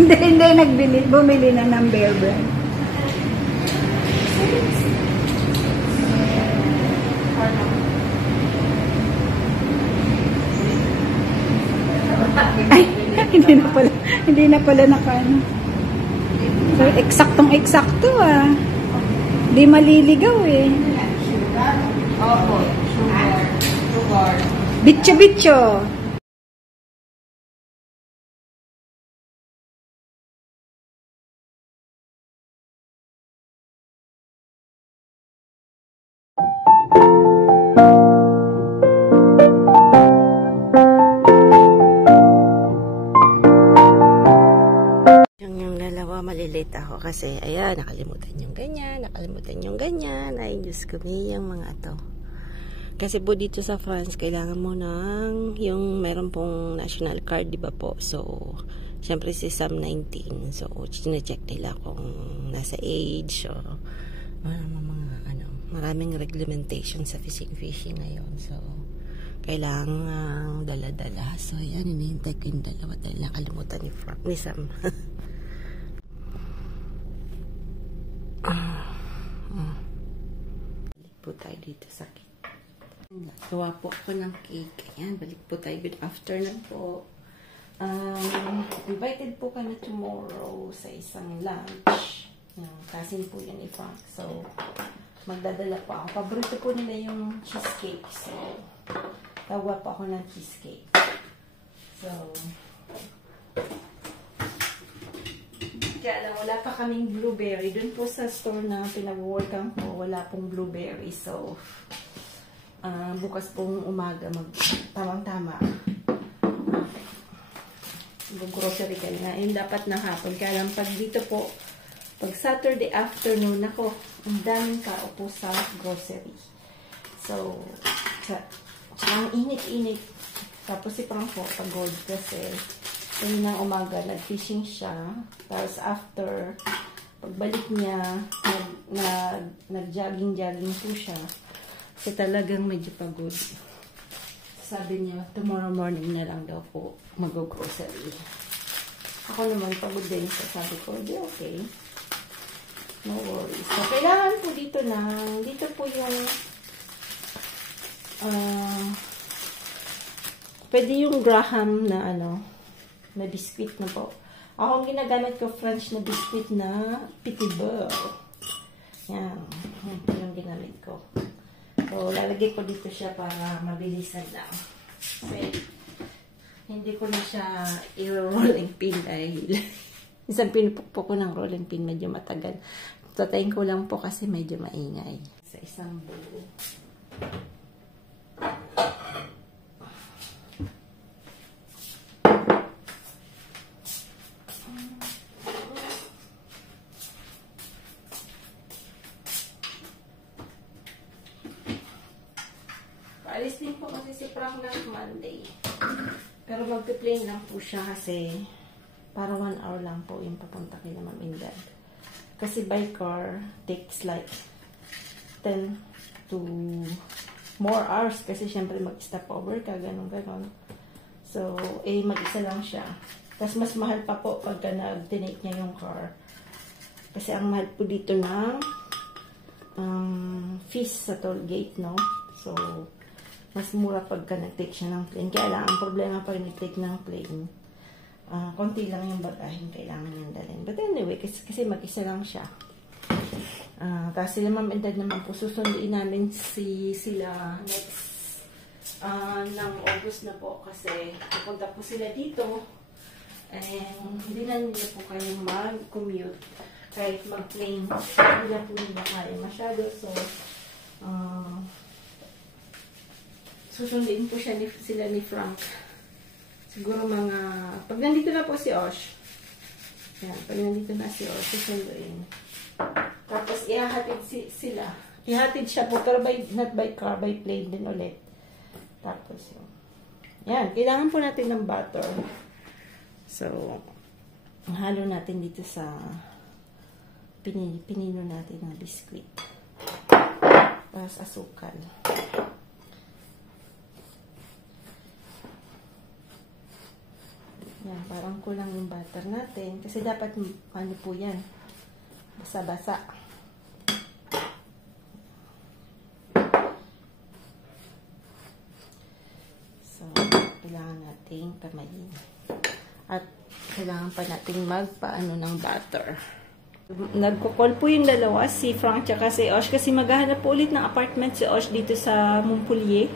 Hindi, bumili na ng Bear Brand. Ay, hindi na pala nakaano. So, eksaktong-eksakto ah. Hindi maliligaw eh. Opo, sugar. Bitcho-bitcho. Yung dalawa, malilate ako kasi, ayan, nakalimutan yung ganyan. Ay, Diyos ko, yung mga to. Kasi po dito sa France, kailangan mo ng yung meron pong national card, di ba po? So, syempre si Sam 19. So, chine-check nila kung nasa age o maraming reglementation sa fishing ngayon. So, kailangan dala-dala. So, ayan, hinihintay ko yung dalawa dahil nakalimutan ni Sam. Balik po tayo dito sa cake. Gawa po ako ng cake. Ayan, balik po tayo. Good afternoon po. Invited po kami tomorrow sa isang lunch. Cousin po yan ni Frank. So, magdadala po ako. Paborito po nila yung cheesecake. So, gawa po ako ng cheesecake. So, kaya lang, wala pa kaming blueberry. Doon po sa store na pinag-workan ko, wala pong blueberry. So, bukas pong umaga, tamang-tama. Mag-grocery ka na. Yung dapat na hapon. Kaya lang, pag dito po, pag Saturday afternoon, ako, ang daming kaupo sa grocery. So, ang init-init. Tapos si Pang po, pagod kasi, yun na umaga, nag-fishing siya. Tapos after, pagbalik niya, nag-jogging po siya. Kasi talagang medyo pagod. Sabi niya, tomorrow morning na lang daw po mag-grocery. Ako naman, pagod din. So sabi ko, di okay. No worries. So, kailangan po dito po yung, pwede yung Graham na na biscuit na po. Ako ang ginagamit ko, French na biscuit na Petit Beurre. Yan. Ito yung ginamit ko. So, lalagay ko dito siya para mabilisan lang. Kasi, hindi ko na siya i-rolling pin dahil isang pinupukpok ko ng rolling pin, medyo matagal. Tatayin ko lang po kasi medyo maingay. Sa isang bowl. Alis din po kasi si Frank ng Monday. Pero magpe-plane lang po siya kasi para 1 hour lang po yung papunta kay Ma'am Indad. Kasi by car takes like 10 to more hours kasi syempre mag-stop over ka, ganun. So, mag-isa lang siya. Tapos mas mahal pa po pagka nag-tinake niya yung car. Kasi ang mahal po dito ng fees sa toll gate, no? So, mas mura pagka nag-take siya ng plane. Kaya lang, ang problema pag nag-take ng plane, konti lang yung bagahin kailangan niyang dalhin. But anyway, kasi mag-isa lang siya. Tapos sila Ma'am and Dad naman po, susunduin namin sila next ng August na po kasi pupunta po sila dito and hindi na nila po kayong mag-commute kahit mag-plane. Hindi na po nila kaya masyado. So, susunduin po sila ni Frank. Siguro pag nandito na po si Osh. Yan, pag nandito na si Osh, susunduin. Tapos, ihahatid sila. Ihahatid siya po, pero not by car, by plane din ulit. Tapos, yan. Kailangan po natin ng butter. So, halo natin dito sa pinino natin ng biscuit. Tapos, asukal. Yan, parang kulang yung butter natin. Kasi dapat, ano po yan, basa-basa. So, kailangan nating kamayin. At kailangan pa nating magpaano ng butter. Nagko-call po yung dalawa, si Frank at si Osh, kasi maghahanap po ulit ng apartment si Osh dito sa Montpellier.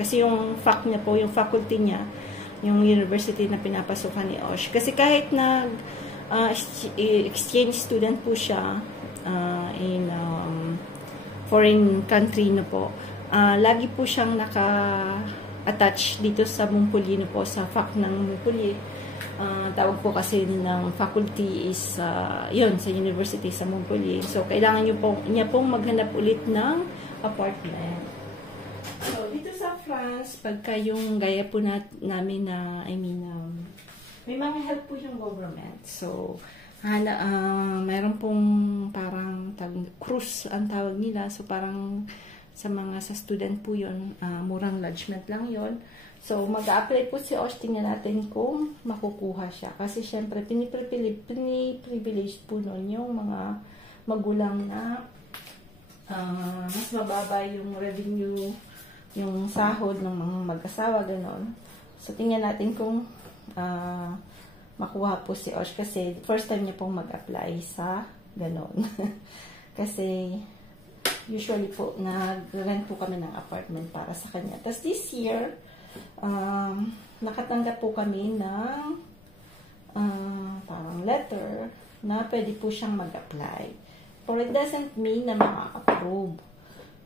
Kasi yung fac niya po, yung faculty niya, yung university na pinapasukan ni Osh. Kasi kahit exchange student po siya in foreign country na po, lagi po siyang naka-attach dito sa Montpellier na po, sa fac ng Montpellier. Tawag po kasi ng faculty is yun, sa university sa Montpellier. So, kailangan niya pong maghanap ulit ng apartment. So, dito sa France, pagka yung gaya po namin na, may mga help po yung government. So, mayroon pong parang cruise ang tawag nila. So, parang sa student po yun, murang lodgement lang yun. So, mag-a-apply po si Osh. Tingnan natin kung makukuha siya. Kasi, syempre, piniprivilege po nun yung mga magulang na mas mababa yung revenue, yung sahod ng mga mag-asawa, gano'n. So, tingnan natin kung makuha po si Osh. Kasi, first time niya pong mag-apply sa gano'n. Kasi, usually po, nag-rent po kami ng apartment para sa kanya. Tapos, this year, nakatanggap po kami ng parang letter na pwede po siyang mag-apply. But it doesn't mean na ma-approve.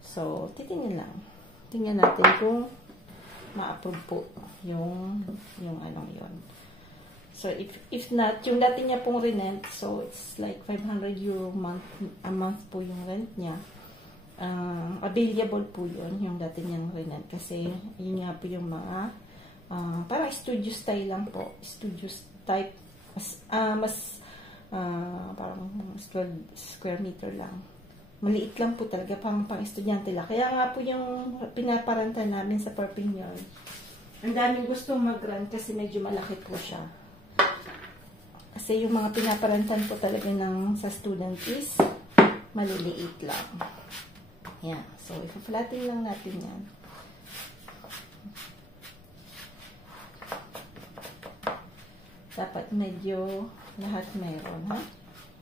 So, tingnan natin kung ma-approve po yung anong yon. So, if not, yung dati niya pong rent, so it's like 500 euro a month po yung rent niya. Available po yun, yung dati niyang rent. Kasi, yun nga po yung mga parang studio style lang po. Studio type. Parang 12 square meter lang. Maliit lang po talaga, pang estudyante lang. Kaya nga po yung pinaparanta namin sa Perpignan. Ang daming gusto mag-rent kasi medyo malaki po siya. Kasi yung mga pinaparantan po talaga sa student is maliliit lang. Yan. So, ipa-flatten lang natin yan. Dapat medyo lahat meron, ha?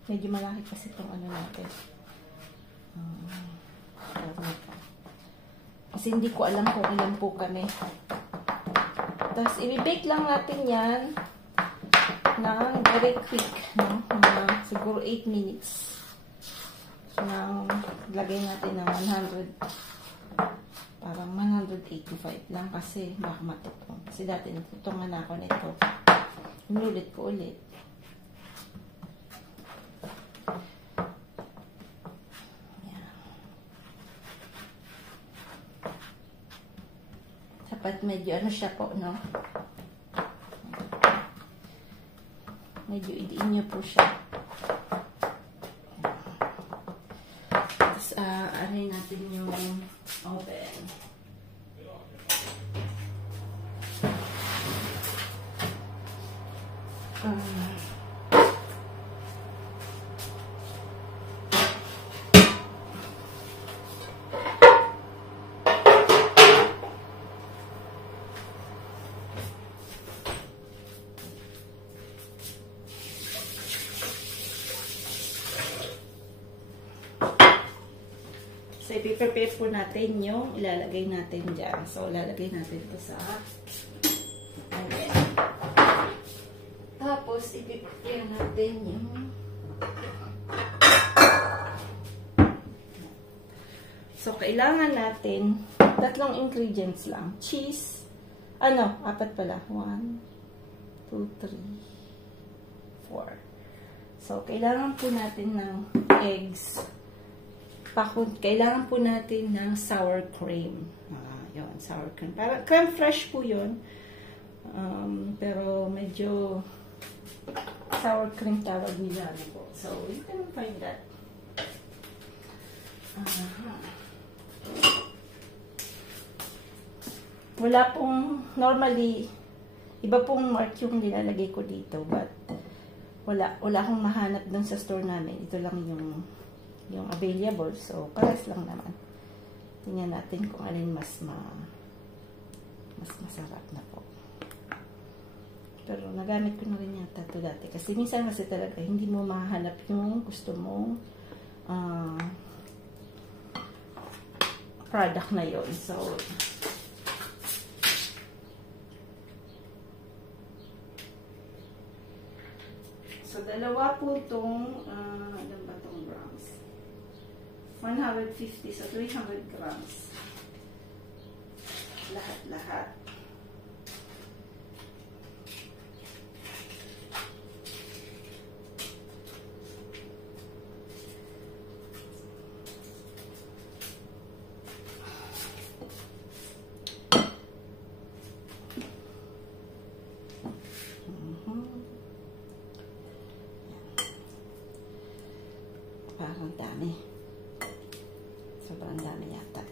Medyo malaki kasi itong ano natin. Kasi hindi ko alam kung ilan po kami. Tapos, i-bake lang natin yan ng very quick, no? Siguro 8 minutes. Lagay natin ng 100, parang 185 lang kasi baka matutong. Kasi dati natutungan ako nito. Inulit ko ulit. Yan. Dapat medyo ano siya po, no? Medyo idiin niyo po siya. Aray natin yung oven. So, ipiprepare po natin yung ilalagay natin dyan. So, ilalagay natin ito sa oven. Tapos, ipiprepare natin yung so, kailangan natin 3 ingredients lang. Cheese. 4 pala. 1, 2, 3, 4. So, kailangan po natin ng eggs. Kailangan po natin ng sour cream. Yun, sour cream. Para creme fresh po yun. Pero medyo sour cream tawag nila po. So, you can find that. Wala pong, normally, Iba pong mark yung nilalagay ko dito, but wala akong mahanap dun sa store namin. Ito lang yung available. So, pares lang naman. Tingnan natin kung alin mas masarap na po. Pero nagamit ko na rin yata ito dati. Kasi minsan kasi talaga hindi mo mahanap yung gusto mong product na yon. So dalawa po itong ilan ba itong grams? 150, so 300 grams. Lahat. Parang dami. Sobrang dami yata.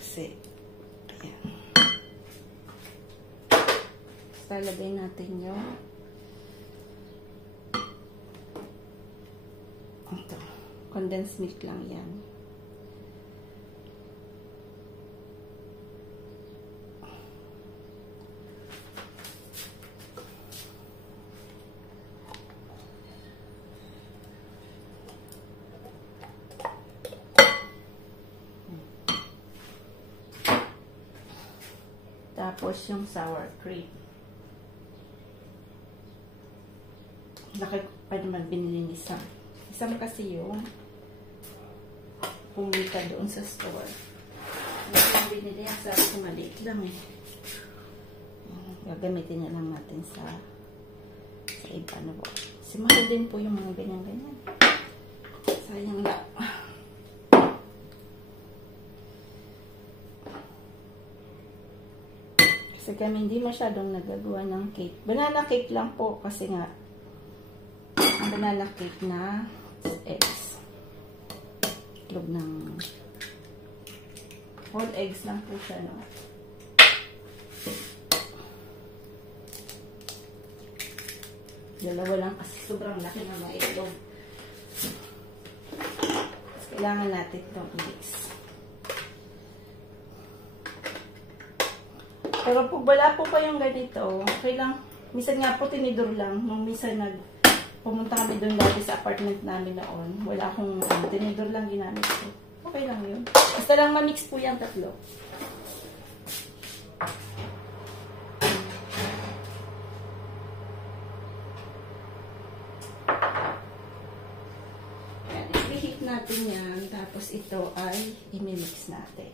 Kasi, ayan. Talagay natin yung ito. Condensed milk lang yan. Tapos yung sour cream. Laki pa naman binili ni Sam. Isang kasi yung pumita doon sa store. Yung binili yan, sabi ko maliit lang eh. Gagamitin na lang natin sa iba na po. Kasi mahal din po yung mga ganyan-ganyan. Sayang lang. Kasi kami hindi masyadong nagagawa ng cake. Banana cake lang po kasi nga ang banana cake na eggs. Itlog ng whole eggs lang po siya, no? Dalawa lang kasi sobrang laki na mga itlog. Kailangan natin itong i-mix. Pero pag wala po kayong ganito, okay lang. Minsan nga po tinidor lang. Nung minsan pumunta kami doon dati sa apartment namin noon. Wala akong tinidor lang ginamit ko. Okay lang yun. Basta lang ma-mix po yung tatlo. Yan, i-heat natin yan. Tapos ito ay i-mix natin.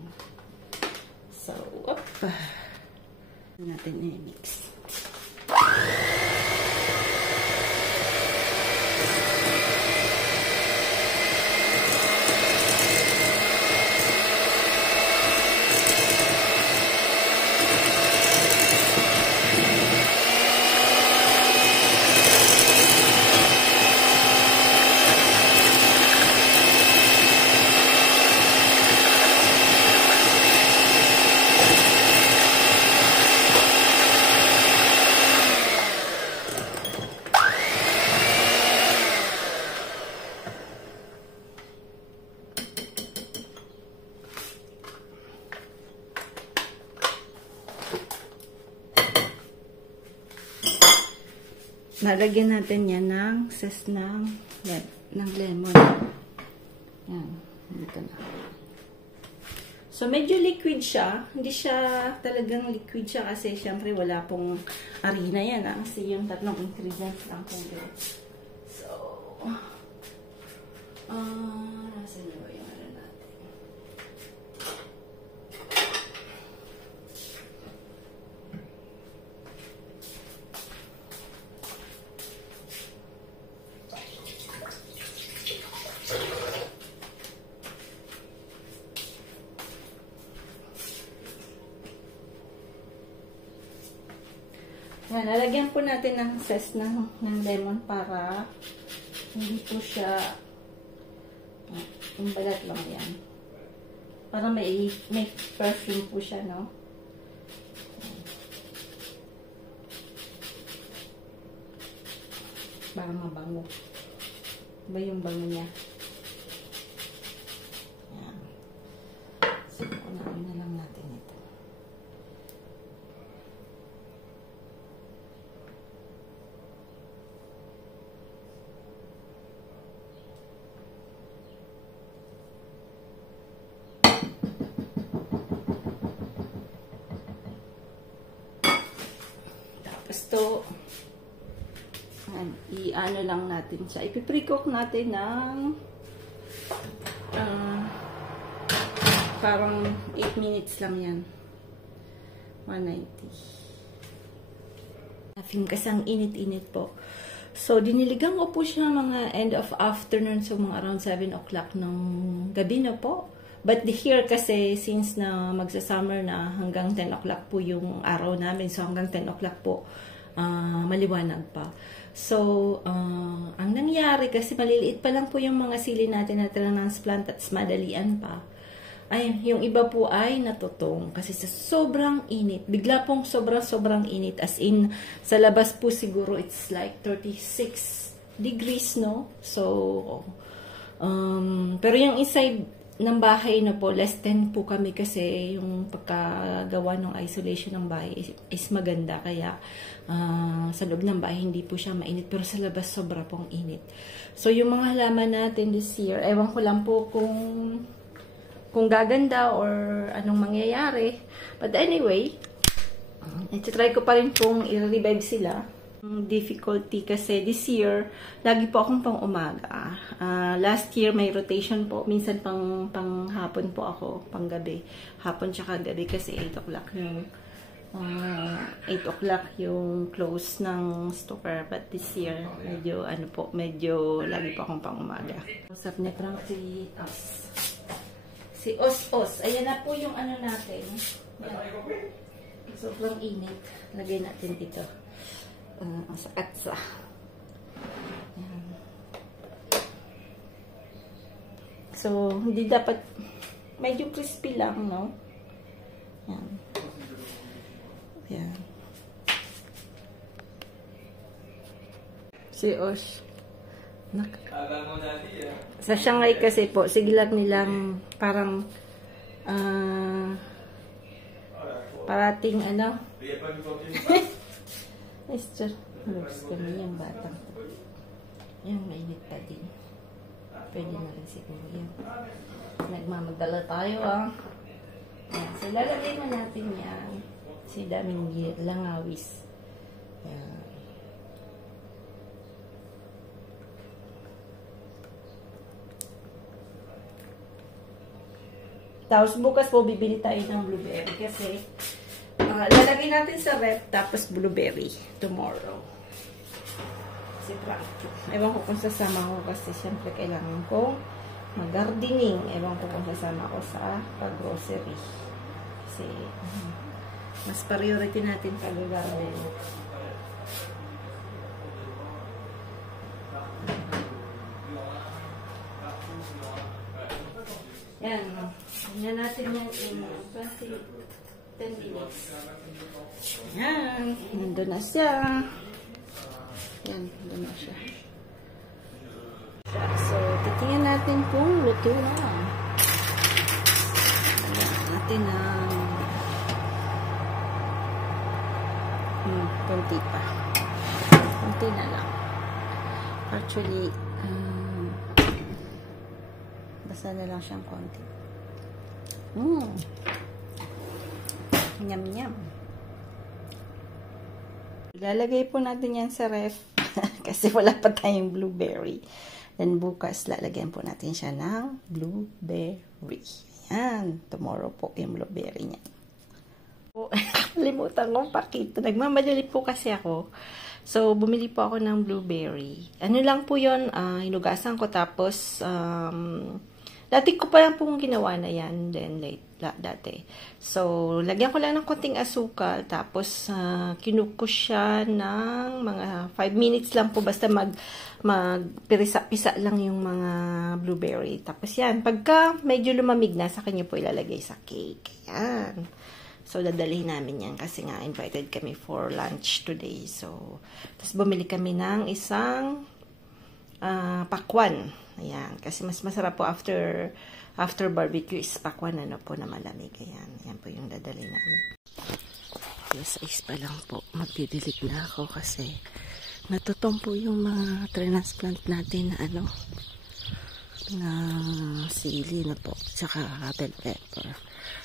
So, natin i-mix. Nalagyan natin yan ng zest ng lemon. Yan. Dito na. So, medyo liquid siya. Hindi siya talagang liquid siya kasi syempre wala pong harina yan. Kasi yung tatlong ingredients lang po yun. So, nasa na ba yung ano natin? Yan, lalagyan po natin ng zest ng lemon para hindi po siya yung balat lang yan. Para may perfume po siya, no? Para mabango. Iba yung bango niya. Ayan. So, unahin na lang natin ito. Tapos to, i-ano lang natin siya. Ipiprecook natin ng parang 8 minutes lang yan. 190. Kasi ang init-init po. So, diniligan ko po siya mga end of afternoon. So, mga around 7 o'clock ng gabi na po. But here kasi, since na magsa-summer na hanggang 10 o'clock po yung araw namin. So, hanggang 10 o'clock po, maliwanag pa. So, ang nangyari kasi maliliit pa lang po yung mga sili natin na transplant at madalian pa. Ay, yung iba po ay natutong kasi sa sobrang init. Bigla pong sobrang init. As in, sa labas po siguro it's like 36 degrees, no? So, pero yung inside ng bahay na po, less 10 po kami kasi yung pagkagawa ng isolation ng bahay is maganda. Kaya, sa loob ng bahay, hindi po siya mainit. Pero sa labas, sobra pong init. So, yung mga halaman natin this year, ewan ko lang po kung gaganda or anong mangyayari. But anyway, try ko pa rin pong i-revive sila. Difficulty kasi this year, lagi po akong pang umaga. Last year may rotation po. Minsan pang hapon po ako, pang gabi. Hapon tsaka gabi kasi 8 o'clock yung 8 o'clock yung close ng store. But this year, medyo lagi po akong pang umaga. Usap niya parang si Os. Ayan na po yung ano natin. Sobrang init. Lagay natin dito. Sa katsa. Ayan. So, hindi dapat medyo crispy lang, no? Ayan. Ayan. Si Os. Sa Shanghai kasi po, sigilak nilang parang parating ano Esther, looks kami yung batang yan, mainit pa din, pwede na rin siguro yan. Nagmamadala tayo yan. So lalagay na natin yan si daming langawis. Yan. Tapos bukas po bibili tayo ng blueberry kasi lalagay natin sa ref tapos blueberry tomorrow. Kasi ewan ko kung sasama ko kasi siyempre kailangan kong mag-gardening. Ewan ko kung sasama ko sa pag-grocery. Kasi mas priority natin pag-garden. Yan. Tingnan natin yan in 10 minutes. Yan. Nandun na siya. Yan. Nandun na siya. So, titingnan natin kung luto na. Ayan natin ang konti pa. Konti na lang. Actually, basta na lang siyang konti. Nyam-nyam. Ilalagay po natin yan sa ref kasi wala pa tayong blueberry. Then bukas, lalagyan po natin siya ng blueberry. Yan. Tomorrow po yung blueberry niya. Limutan kong pakita. Nagmamadali po kasi ako. So, bumili po ako ng blueberry. Ano lang po yun, hinugasan ko tapos Dati ko pa lang pong ginawa na yan, then dati. So, lagyan ko lang ng konting asukal, tapos kinuko siya ng mga 5 minutes lang po, basta magpisa-pisa lang yung mga blueberry. Tapos yan, pagka medyo lumamig na, sa kanya po ilalagay sa cake. Yan. So, dadalhin namin yan kasi nga invited kami for lunch today. So, tapos bumili kami ng isang pakwan. Ayan. Kasi mas masarap po after barbecue is pakwan na po na malamig. Ayan. Yan po yung dadalhin namin. Yes, is pa lang po. Magdidilig na ako kasi natutumpo yung mga transplant natin na na sili na po. Tsaka bell pepper.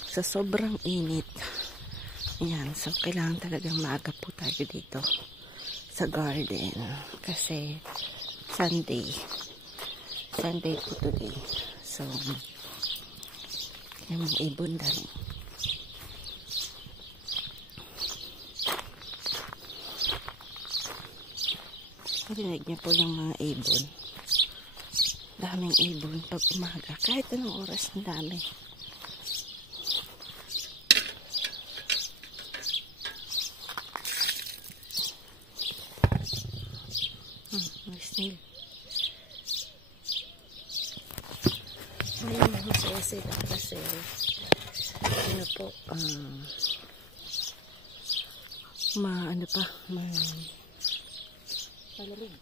Sa sobrang init. Ayan. So, kailangan talagang maaga po tayo dito sa garden. Kasi Sunday po today. So, yung mga ibon dahil. Parinig niyo po yung mga ibon. Daming ibon pag umaga. Kahit anong oras na dami. Snail. Ayun, masaya sila kasi po, malamig.